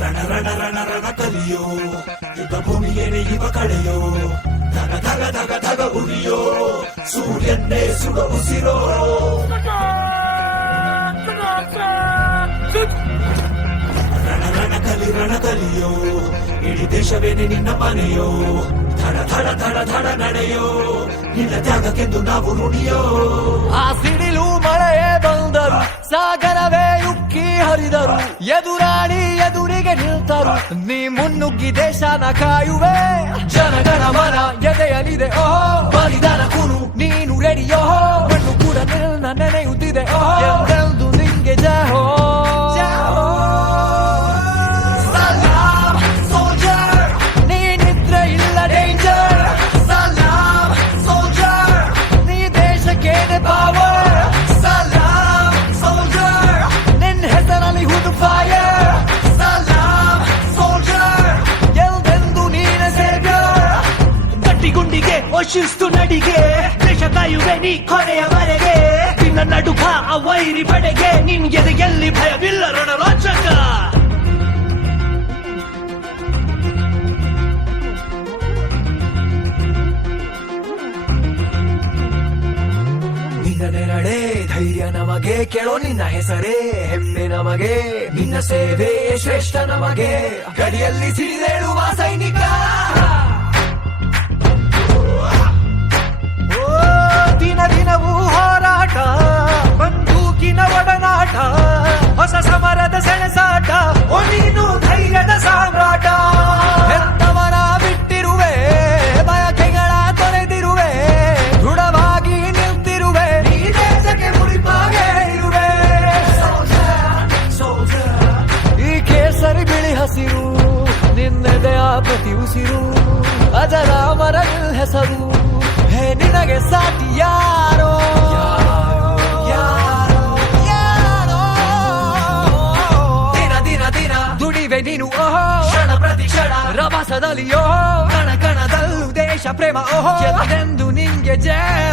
ರಣ ರಣ ರಣ ರಣ ಕಲಿಯೋ ಯುದ್ಧ ಭೂಮಿಯೇ ನೆಯ್ಯುವ ಕಡೆಯೋ ಧಗ ಧಗ ಧಗ ಧಗ ಉರಿಯೋ ಸೂರ್ಯನ್ನೇ ಸುಡ ಉಸಿರೋ ರಣ ಕಲಿಯೋ ಇಡೀ ದೇಶವೇನೆ ನಿನ್ನ ಮನೆಯೋ ಧಡ ಧಡ ಧಡ ಧಡ ನಡೆಯೋ ನಿನ್ನ ತ್ಯಾಗಕ್ಕೆಂದು ನಾವು ನುಡಿಯೋ. ಆ ಸಿಡಿಲು ಮಳೆಯೇ ಬಂದರು, ಸಾಗರವೇ ಉಕ್ಕಿ ಹರಿದರು, ಎದುರಾಳಿ ಎದುರಿಗೆ ನಿಲ್ತರು, ನೀ ಮುನ್ನುಗ್ಗಿ ದೇಶನ ಕಾಯುವೆ. ಜನಗಣ ಮನ ಎದೆಯಲಿದೆ ಓಹೋ, ಬಲಿದಾನ ಕುರು ನೀನು ರೆಡಿಯೋ, ಮಣ್ಣು ಕೂಡ ನಿನ್ನ ನೆನೆಯುತ್ತಿದೆ ಓಹೋ, ಎಂದೆಂದು ನಿಂಗೆ ಜಹೋ. ಶಿಸ್ತು ನಡಿಗೆ ದೇಶ ಕಾಯುವೆ ನೀ ಕೊನೆಯವರೆಗೆ, ನಿನ್ನ ನಡುಕ ಆ ವೈರಿ ಪಡೆಗೆ, ನಿನ್ ಎದೆಯಲ್ಲಿ ಭಯವಿಲ್ಲ ರಣರೋಚಕ. ನಿನ್ನ ನೆರಳೆ ಧೈರ್ಯ ನಮಗೆ, ಕೇಳೋ ನಿನ್ನ ಹೆಸರೇ ಹೆಮ್ಮೆ ನಮಗೆ, ನಿನ್ನ ಸೇವೆ ಶ್ರೇಷ್ಠ ನಮಗೆ, ಗಡಿಯಲ್ಲಿ ಸಿಡಿದೇಳುವ ಸೈನಿಕ. ದಿನವೂ ಹೋರಾಟ, ಬಂದೂಕಿನ ಒಡನಾಟ, ಹೊಸ ಸಮರದ ಸೆಣಸಾಟ, ಓ ನೀನು ಧೈರ್ಯದ ಸಾಮ್ರಾಟ. ಹೆತ್ತವರ ಬಿಟ್ಟಿರುವೆ, ಬಯಕೆಗಳ ತೊರೆದಿರುವೆ, ದೃಢವಾಗಿ ನಿಲ್ತಿರುವೆ, ಈ ದೇಶಕ್ಕೆ ಮುಡಿಪಾಗೆ ಇರುವೆ. ಈ ಕೇಸರಿ ಬಿಳಿ ಹಸಿರು ನಿನ್ನೆದೆಯ ಪ್ರತಿ ಉಸಿರು, ಅಜರಾಮರ ಹೆಸರು, ಹೇ ನಿನಗೆ ಸಾಟಿ ಯಾರೋ ಯಾರೋ ಯಾರೋ. ದಿನ ದಿನ ದಿನ ದುಡಿವೆ ನೀನು ಓಹೋ, ಕ್ಷಣ ಪ್ರತಿ ಕ್ಷಣ ರಭಸದಲ್ಲಿ ಓಹೋ, ಕಣ ಕಣದಲ್ಲೂ ದೇಶ ಪ್ರೇಮ ಓಹೋ, ಎಂದೆಂದು ನಿಂಗೆ ಜಯ.